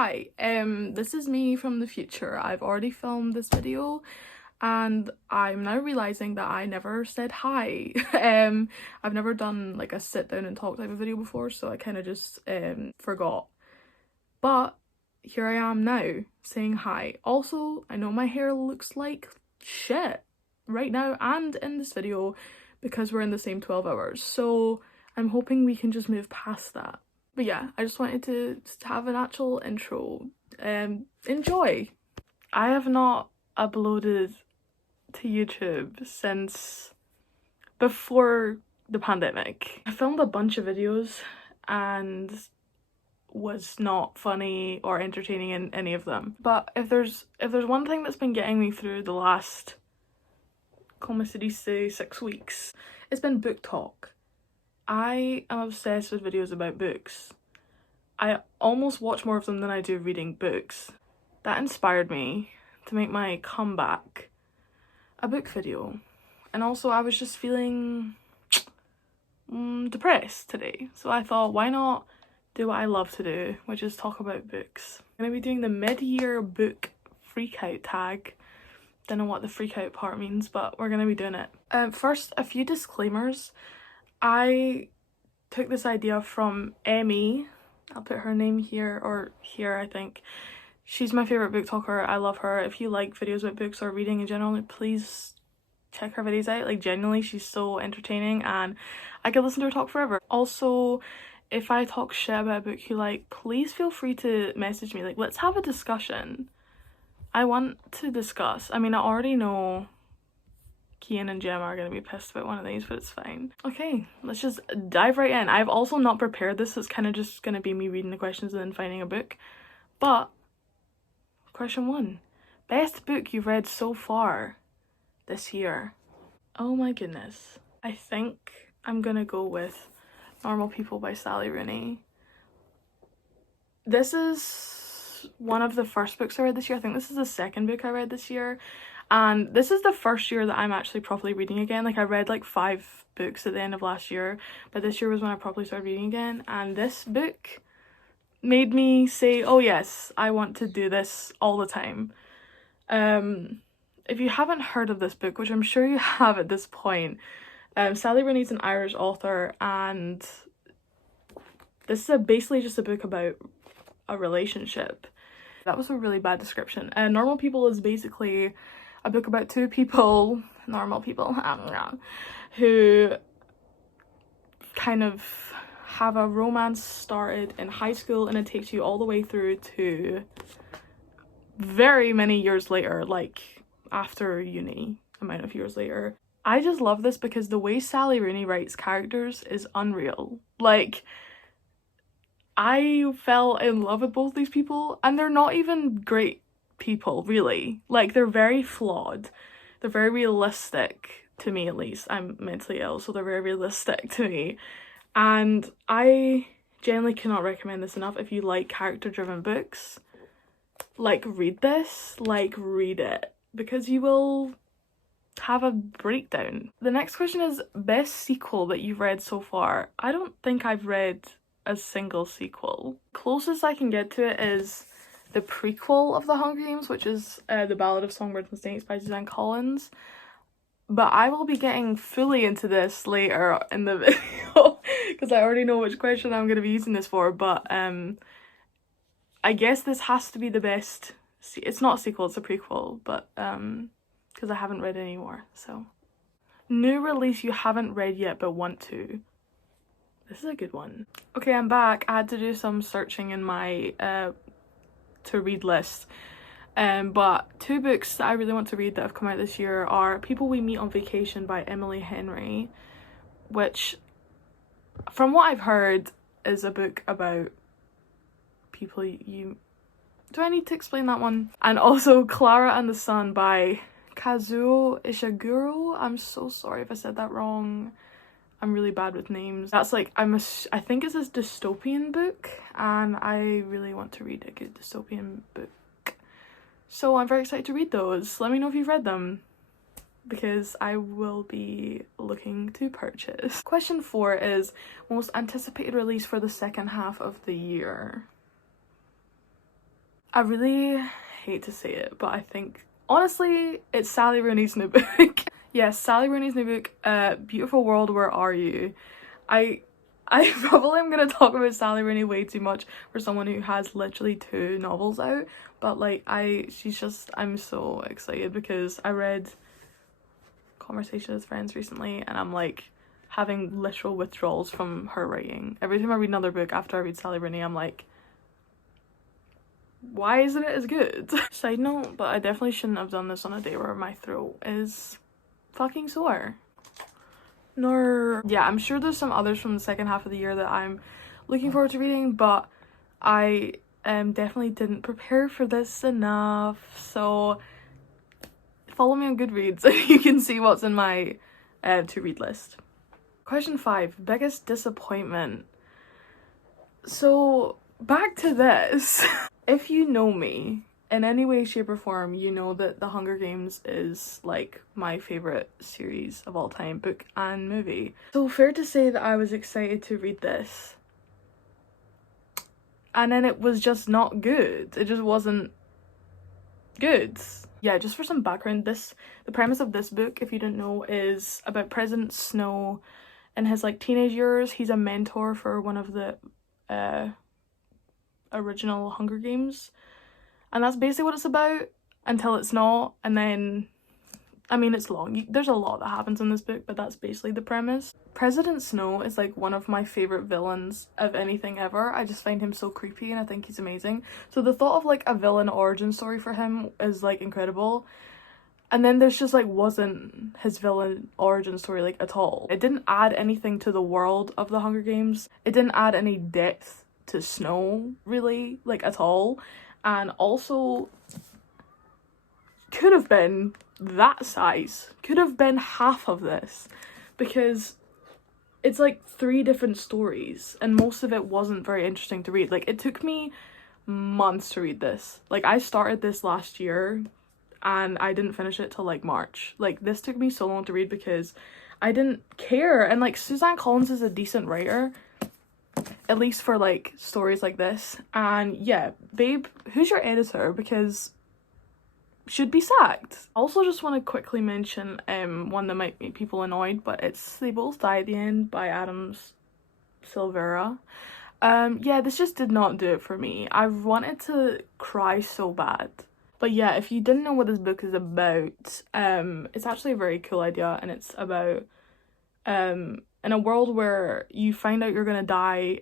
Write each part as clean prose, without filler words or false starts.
Hi, this is me from the future. I've already filmed this video and I'm now realizing that I never said hi. I've never done like a sit down and talk type of video before, so I kind of just forgot. But here I am now saying hi. Also, I know my hair looks like shit right now and in this video because we're in the same 12 hours, so I'm hoping we can just move past that. But yeah, I just wanted to have an actual intro. Enjoy! I have not uploaded to YouTube since before the pandemic. I filmed a bunch of videos and was not funny or entertaining in any of them. But if there's one thing that's been getting me through the last, como se dice, 6 weeks, it's been book talk. I am obsessed with videos about books. I almost watch more of them than I do reading books. That inspired me to make my comeback a book video. And also I was just feeling depressed today. So I thought, why not do what I love to do, which is talk about books. I'm going to be doing the mid-year book freakout tag. Don't know what the freakout part means, but we're going to be doing it. First, a few disclaimers. I took this idea from Emmy. I'll put her name here, or here I think. She's my favourite book talker. I love her. If you like videos about books or reading in general, please check her videos out. Like, genuinely, she's so entertaining and I could listen to her talk forever. Also, if I talk shit about a book you like, please feel free to message me. Like, let's have a discussion. I want to discuss. I mean, I already know Kian and Gemma are going to be pissed about one of these, but it's fine. Okay, let's just dive right in. I've also not prepared this, so it's kind of just going to be me reading the questions and then finding a book. But, question 1. Best book you've read so far this year? Oh my goodness. I think I'm going to go with Normal People by Sally Rooney. This is one of the first books I read this year. I think this is the second book I read this year. And this is the first year that I'm actually properly reading again. Like, I read like 5 books at the end of last year, but this year was when I properly started reading again. And this book made me say, oh yes, I want to do this all the time. If you haven't heard of this book, which I'm sure you have at this point, Sally Rooney's an Irish author, and this is basically just a book about a relationship. That was a really bad description. Normal People is basically a book about 2 people, normal people, who kind of have a romance started in high school, and it takes you all the way through to very many years later, like after uni, amount of years later. I just love this because the way Sally Rooney writes characters is unreal. Like, I fell in love with both these people, and they're not even great people, really. Like, they're very flawed. They're very realistic, to me at least. I'm mentally ill, so they're very realistic to me. And I genuinely cannot recommend this enough. If you like character-driven books, like, read this. Like, read it. Because you will have a breakdown. The next question is best sequel that you've read so far. I don't think I've read a single sequel. Closest I can get to it is the prequel of The Hunger Games, which is The Ballad of Songbirds and Snakes by Suzanne Collins. But I will be getting fully into this later in the video because I already know which question I'm going to be using this for. But I guess this has to be the best. It's not a sequel, it's a prequel, but because I haven't read any more. So, new release you haven't read yet but want to. This is a good one. Okay, I'm back. I had to do some searching in my to read list. But 2 books that I really want to read that have come out this year are People We Meet on Vacation by Emily Henry, which, from what I've heard, is a book about people you... Do I need to explain that one? And also Clara and the Sun by Kazuo Ishiguro. I'm so sorry if I said that wrong. I'm really bad with names. That's like, I think it's this dystopian book, and I really want to read a good dystopian book. So I'm very excited to read those. Let me know if you've read them, because I will be looking to purchase. Question 4 is most anticipated release for the second half of the year. I really hate to say it, but I think, honestly, it's Sally Rooney's new book. Yes, Sally Rooney's new book, Beautiful World, Where Are You? I probably am gonna talk about Sally Rooney way too much for someone who has literally 2 novels out, but like I'm so excited because I read Conversation with Friends recently and I'm like having literal withdrawals from her writing. Every time I read another book after I read Sally Rooney, I'm like, why isn't it as good? Side note, but I definitely shouldn't have done this on a day where my throat is fucking sore. No. Yeah, I'm sure there's some others from the second half of the year that I'm looking forward to reading, but I definitely didn't prepare for this enough. So follow me on Goodreads if you can see what's in my to read list. Question 5, biggest disappointment. So back to this. If you know me in any way, shape, or form, you know that The Hunger Games is like my favorite series of all time, book and movie. So fair to say that I was excited to read this. And then it was just not good. It just wasn't good. Yeah, just for some background, the premise of this book, if you didn't know, is about President Snow in his like teenage years. He's a mentor for one of the original Hunger Games. And that's basically what it's about until it's not. And then, I mean, it's long. There's a lot that happens in this book, but that's basically the premise. President Snow is like one of my favorite villains of anything ever. I just find him so creepy and I think he's amazing. So the thought of like a villain origin story for him is like incredible. And then there's just like wasn't his villain origin story like at all. It didn't add anything to the world of the Hunger Games. It didn't add any depth to Snow really, like at all. And also could have been that size, could have been half of this, because it's like 3 different stories and most of it wasn't very interesting to read. Like it took me months to read this. Like I started this last year and I didn't finish it till like March. Like this took me so long to read because I didn't care. And like Suzanne Collins is a decent writer, at least for like stories like this. And yeah, babe, who's your editor? Because should be sacked. Also just want to quickly mention one that might make people annoyed, but it's They Both Die at the End by Adams Silvera. Yeah, this just did not do it for me. I wanted to cry so bad. But yeah, if you didn't know what this book is about, it's actually a very cool idea, and it's about in a world where you find out you're gonna die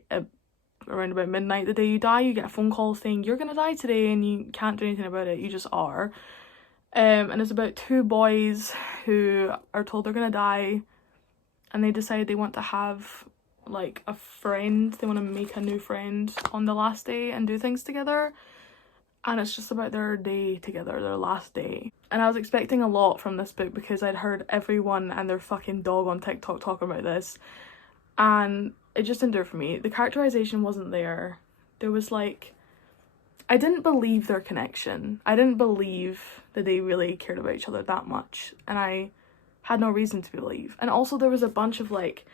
around about midnight the day you die, you get a phone call saying you're gonna die today and you can't do anything about it, you just are. And it's about 2 boys who are told they're gonna die and they decide they want to have like a friend, they want to make a new friend on the last day and do things together. And it's just about their day together, their last day. And I was expecting a lot from this book because I'd heard everyone and their fucking dog on TikTok talk about this. And it just didn't do it for me. The characterization wasn't there. There was like, I didn't believe their connection. I didn't believe that they really cared about each other that much. And I had no reason to believe. And also there was a bunch of like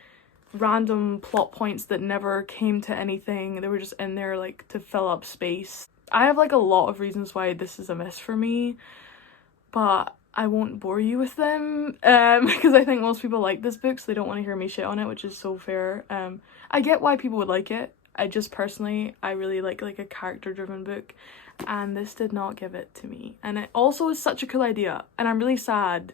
random plot points that never came to anything. They were just in there like to fill up space. I have like a lot of reasons why this is a miss for me, but I won't bore you with them because I think most people like this book, so they don't want to hear me shit on it, which is so fair. I get why people would like it. I just personally, I really like a character driven book, and this did not give it to me. And it also is such a cool idea, and I'm really sad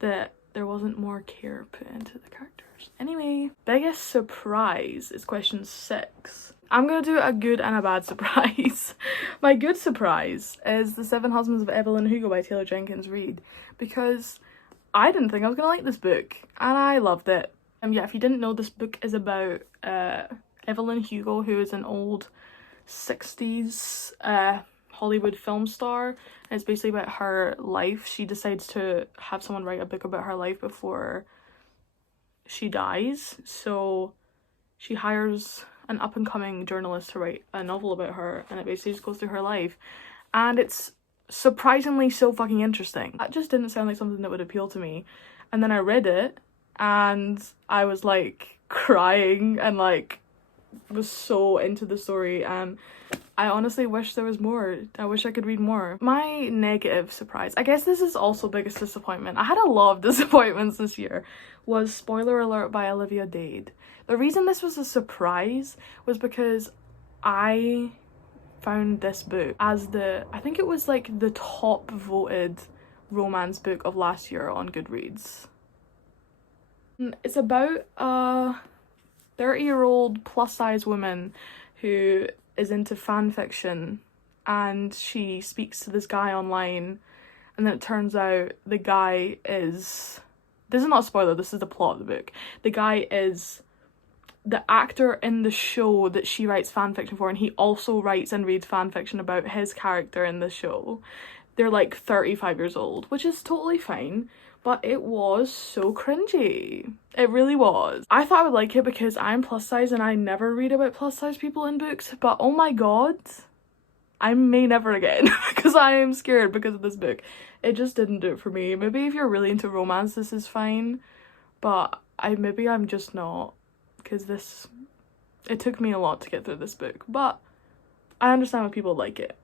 that there wasn't more care put into the characters. Anyway, biggest surprise is question 6. I'm gonna do a good and a bad surprise. My good surprise is The Seven Husbands of Evelyn Hugo by Taylor Jenkins Reid, because I didn't think I was gonna like this book and I loved it. Yeah, if you didn't know, this book is about Evelyn Hugo, who is an old 60s Hollywood film star, and it's basically about her life. She decides to have someone write a book about her life before she dies, so she hires an up-and-coming journalist to write a novel about her, and it basically just goes through her life, and it's surprisingly so fucking interesting. That just didn't sound like something that would appeal to me, and then I read it and I was like crying and like was so into the story, and I honestly wish there was more. I wish I could read more. My negative surprise, I guess this is also biggest disappointment. I had a lot of disappointments this year, was Spoiler Alert by Olivia Dade. The reason this was a surprise was because I found this book as I think it was like the top voted romance book of last year on Goodreads. It's about a 30-year-old plus-size woman who is into fan fiction, and she speaks to this guy online, and then it turns out the guy is, this is not a spoiler, this is the plot of the book, the guy is the actor in the show that she writes fan fiction for, and he also writes and reads fan fiction about his character in the show. They're like 35 years old, which is totally fine, but it was so cringy. It really was. I thought I would like it because I'm plus size and I never read about plus size people in books, but oh my god, I may never again because I am scared because of this book. It just didn't do it for me. Maybe if you're really into romance, this is fine, but maybe I'm just not, because it took me a lot to get through this book, but I understand why people like it,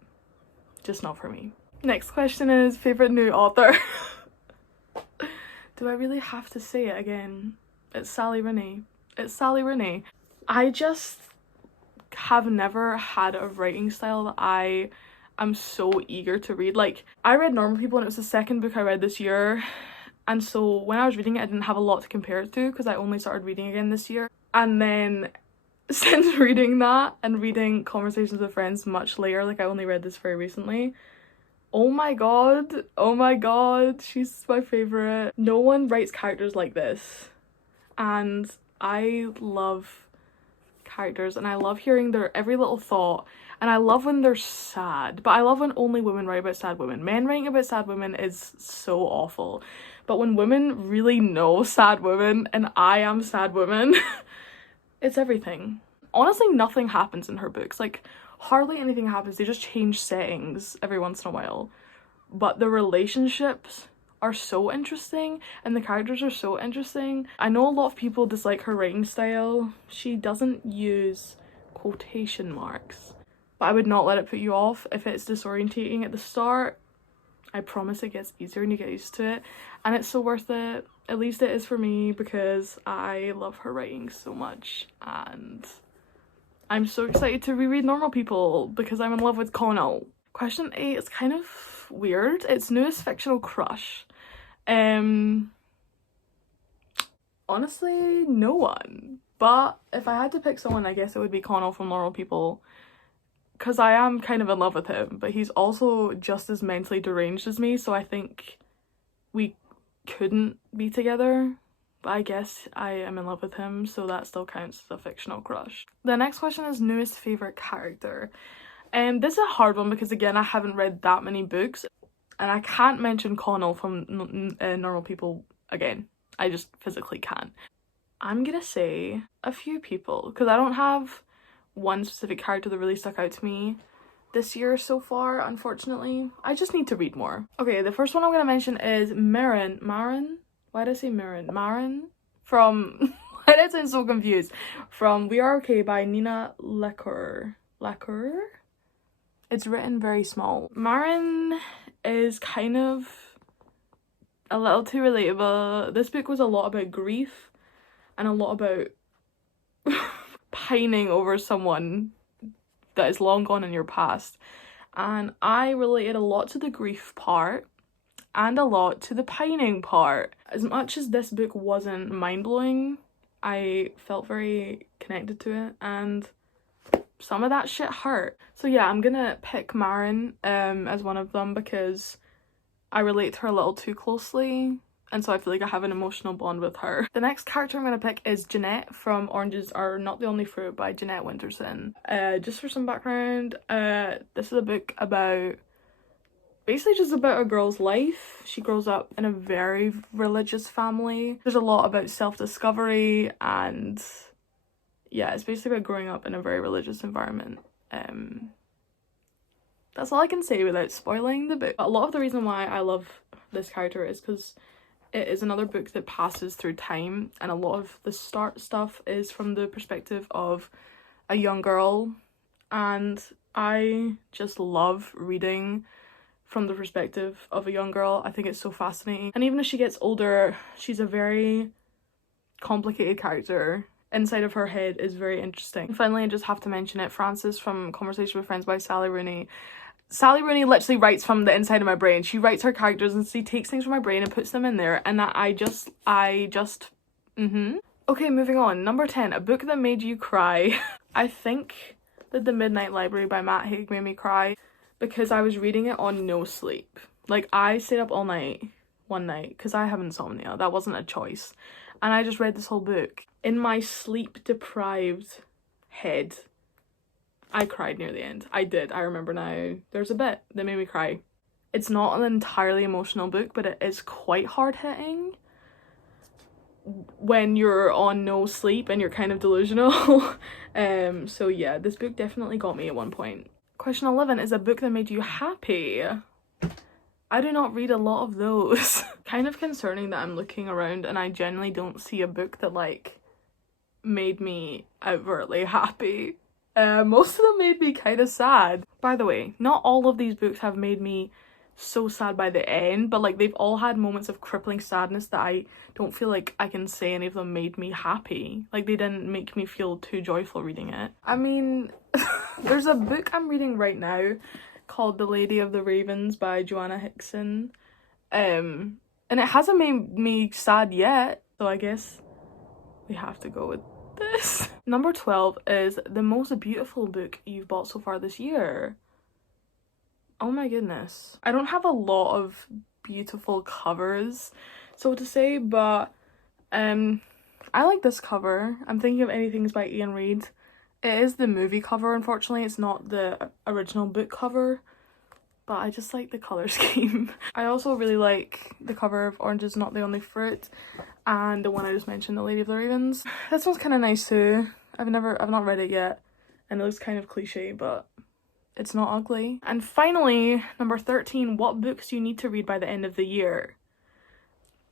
just not for me. Next question is favorite new author. Do I really have to say it again? It's Sally Rooney. It's Sally Rooney. I just have never had a writing style that I am so eager to read. Like, I read Normal People and it was the second book I read this year, and so when I was reading it I didn't have a lot to compare it to because I only started reading again this year. And then since reading that and reading Conversations with Friends much later, like I only read this very recently, oh my god, she's my favorite. No one writes characters like this, and I love characters and I love hearing their every little thought, and I love when they're sad, but I love when only women write about sad women. Men writing about sad women is so awful, but when women really know sad women, and I am sad women, it's everything. Honestly, nothing happens in her books. Like, hardly anything happens. They just change settings every once in a while, but the relationships are so interesting and the characters are so interesting. I know a lot of people dislike her writing style. She doesn't use quotation marks, but I would not let it put you off. If it's disorientating at the start, I promise it gets easier and you get used to it, and it's so worth it. At least it is for me, because I love her writing so much, and I'm so excited to reread Normal People because I'm in love with Connell. Question 8 is kind of weird. It's newest fictional crush. Honestly, no one. But if I had to pick someone, I guess it would be Connell from Normal People, because I am kind of in love with him, but he's also just as mentally deranged as me, so I think we couldn't be together. But I guess I am in love with him, so that still counts as a fictional crush. The next question is newest favorite character. This is a hard one because, again, I haven't read that many books, and I can't mention Connell from Normal People again. I just physically can't. I'm gonna say a few people, because I don't have one specific character that really stuck out to me this year so far, unfortunately. I just need to read more. Okay, the first one I'm gonna mention is Marin. Why did I say Marin? Marin? From... Why did I sound so confused? From We Are Okay by Nina Lecker. Lecker? It's written very small. Marin is kind of a little too relatable. This book was a lot about grief and a lot about pining over someone that is long gone in your past. And I related a lot to the grief part and a lot to the pining part. As much as this book wasn't mind-blowing, I felt very connected to it, and some of that shit hurt. So yeah, I'm gonna pick Marin as one of them because I relate to her a little too closely, and so I feel like I have an emotional bond with her. The next character I'm gonna pick is Jeanette from Oranges Are Not the Only Fruit by Jeanette Winterson. Just for some background, this is a book about basically just about a girl's life. She grows up in a very religious family. There's a lot about self-discovery, and yeah, it's basically about growing up in a very religious environment. That's all I can say without spoiling the book. A lot of the reason why I love this character is because it is another book that passes through time, and a lot of the start stuff is from the perspective of a young girl, and I just love reading from the perspective of a young girl. I think it's so fascinating. And even as she gets older, she's a very complicated character. Inside of her head is very interesting. And finally, I just have to mention it, Frances from Conversation with Friends by Sally Rooney. Sally Rooney literally writes from the inside of my brain. She writes her characters and she takes things from my brain and puts them in there, and that I just Okay, moving on. Number 10, a book that made you cry. I think that The Midnight Library by Matt Haig made me cry because I was reading it on no sleep. Like, I stayed up all night one night because I have insomnia. That wasn't a choice. And I just read this whole book. In my sleep-deprived head, I cried near the end. I did. I remember now. There's a bit that made me cry. It's not an entirely emotional book, but it is quite hard-hitting when you're on no sleep and you're kind of delusional. So yeah, this book definitely got me at one point. Question 11 is a book that made you happy. I do not read a lot of those. Kind of concerning that I'm looking around and I genuinely don't see a book that like made me overtly happy. Most of them made me kind of sad. By the way, not all of these books have made me so sad by the end, but like they've all had moments of crippling sadness that I don't feel like I can say any of them made me happy. Like, they didn't make me feel too joyful reading it. I mean, there's a book I'm reading right now called The Lady of the Ravens by Joanna Hickson, and it hasn't made me sad yet, so I guess we have to go with this. Number 12 is the most beautiful book you've bought so far this year. Oh my goodness. I don't have a lot of beautiful covers, so to say, but I like this cover. I'm thinking of Anything's by Ian Reid. It is the movie cover, unfortunately. It's not the original book cover, but I just like the colour scheme. I also really like the cover of Orange is Not the Only Fruit and the one I just mentioned, The Lady of the Ravens. This one's kind of nice too. I've not read it yet, and it looks kind of cliche, but it's not ugly. And finally, number 13, what books do you need to read by the end of the year?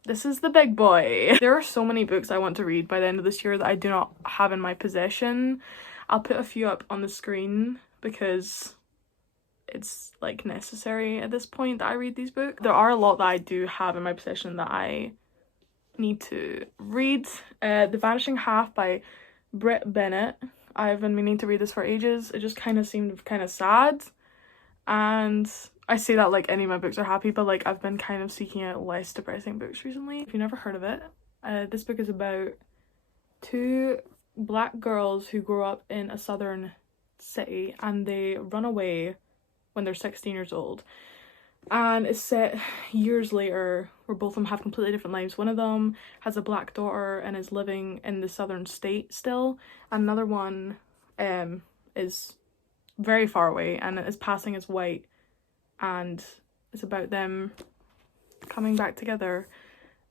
This is the big boy. There are so many books I want to read by the end of this year that I do not have in my possession. I'll put a few up on the screen because it's like necessary at this point that I read these books. There are a lot that I do have in my possession that I need to read. The Vanishing Half by Britt Bennett. I've been meaning to read this for ages. It just kind of seemed kind of sad, and I say that like any of my books are happy, but like I've been kind of seeking out less depressing books recently. If you've never heard of it, this book is about two black girls who grow up in a southern city and they run away when they're 16 years old. And it's set years later where both of them have completely different lives. One of them has a black daughter and is living in the southern state still. Another one is very far away and is passing as white. And it's about them coming back together,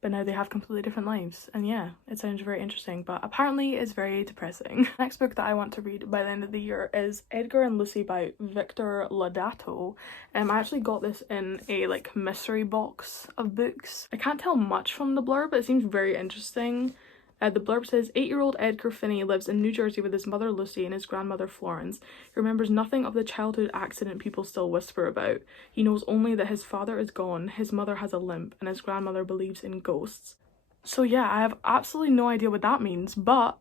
but now they have completely different lives. And yeah, it sounds very interesting, but apparently it's very depressing. Next book that I want to read by the end of the year is Edgar and Lucy by Victor Laudato. I actually got this in a like mystery box of books. I can't tell much from the blurb, but it seems very interesting. The blurb says, 8-year-old Edgar Finney lives in New Jersey with his mother Lucy and his grandmother Florence. He remembers nothing of the childhood accident people still whisper about. He knows only that his father is gone, his mother has a limp, and his grandmother believes in ghosts. So yeah, I have absolutely no idea what that means, but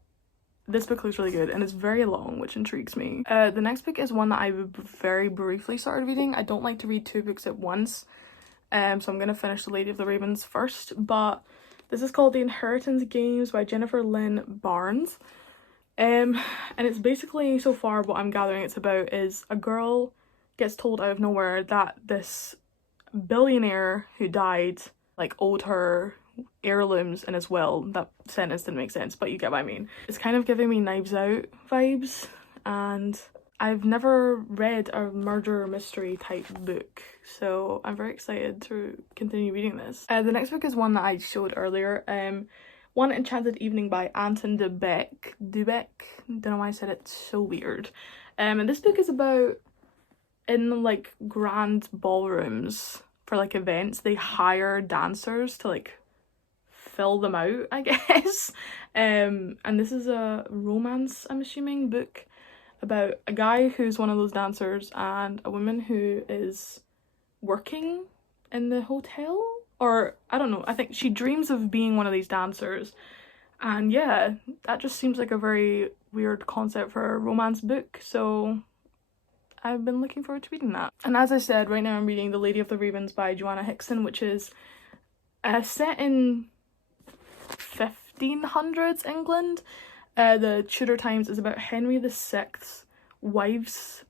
this book looks really good and it's very long, which intrigues me. The next book is one that I very briefly started reading. I don't like to read two books at once, so I'm going to finish The Lady of the Ravens first, but this is called The Inheritance Games by Jennifer Lynn Barnes. And it's basically, so far what I'm gathering it's about is a girl gets told out of nowhere that this billionaire who died like owed her heirlooms in his will. That sentence didn't make sense, but you get what I mean. It's kind of giving me Knives Out vibes, and I've never read a murder mystery type book, so I'm very excited to continue reading this. The next book is one that I showed earlier, One Enchanted Evening by Anton de Beck. Don't know why I said it so weird. And this book is about, in like grand ballrooms for like events, they hire dancers to like fill them out, I guess. And this is a romance, I'm assuming, book about a guy who's one of those dancers and a woman who is working in the hotel, or I don't know, I think she dreams of being one of these dancers. And yeah, that just seems like a very weird concept for a romance book, so I've been looking forward to reading that. And as I said, right now I'm reading The Lady of the Ravens by Joanna Hickson, which is set in 1500s England. The Tudor times is about Henry VI's wife's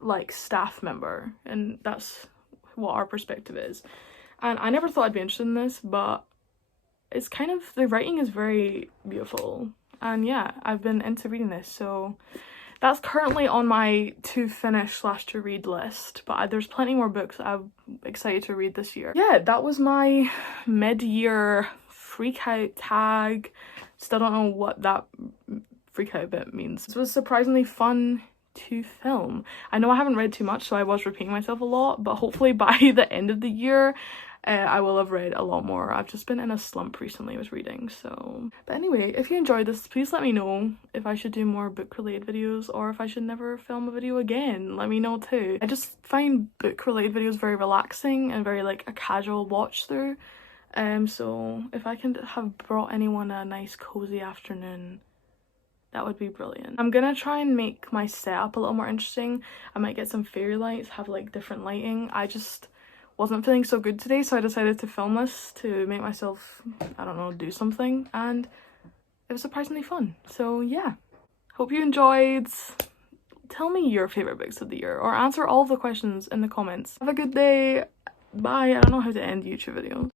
like staff member, and that's what our perspective is. And I never thought I'd be interested in this, but it's kind of, the writing is very beautiful, and yeah, I've been into reading this, so that's currently on my to finish / to read list, but there's plenty more books I'm excited to read this year. Yeah, that was my mid-year freak out tag. Still don't know what that freak out bit means. This was surprisingly fun to film. I know I haven't read too much, so I was repeating myself a lot, but hopefully by the end of the year I will have read a lot more. I've just been in a slump recently with reading, so. But anyway, if you enjoyed this, please let me know if I should do more book related videos or if I should never film a video again. Let me know too. I just find book related videos very relaxing and very like a casual watch through. So if I can have brought anyone a nice cozy afternoon, that would be brilliant. I'm gonna try and make my setup a little more interesting. I might get some fairy lights, have like different lighting. I just wasn't feeling so good today, so I decided to film this to make myself, I don't know, do something, and it was surprisingly fun. So yeah, hope you enjoyed. Tell me your favorite books of the year, or answer all the questions in the comments. Have a good day. Bye. I don't know how to end YouTube videos.